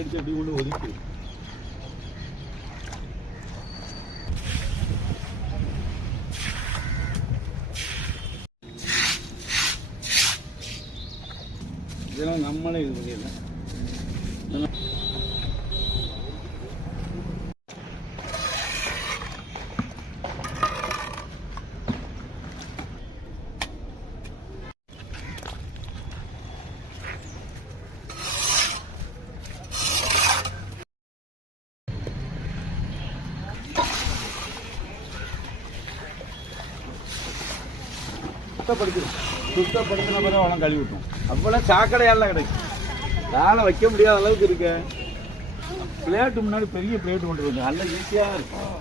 எப்படி கொண்டு ஒதுக்கி இதெல்லாம் நம்மளே இது பண்ணிடலாம். சுத்தப்படுத்தின பிறகு அவெல்லாம் கழுவி விட்டோம். அப்பெல்லாம் சாக்கடையெல்லாம் கிடைக்கும். வேலை வைக்க முடியாத அளவுக்கு இருக்க பிளேட்டு முன்னாடி பெரிய பிளேட்டு கொண்டு வந்து நல்லா ஈஸியாக இருக்கும்.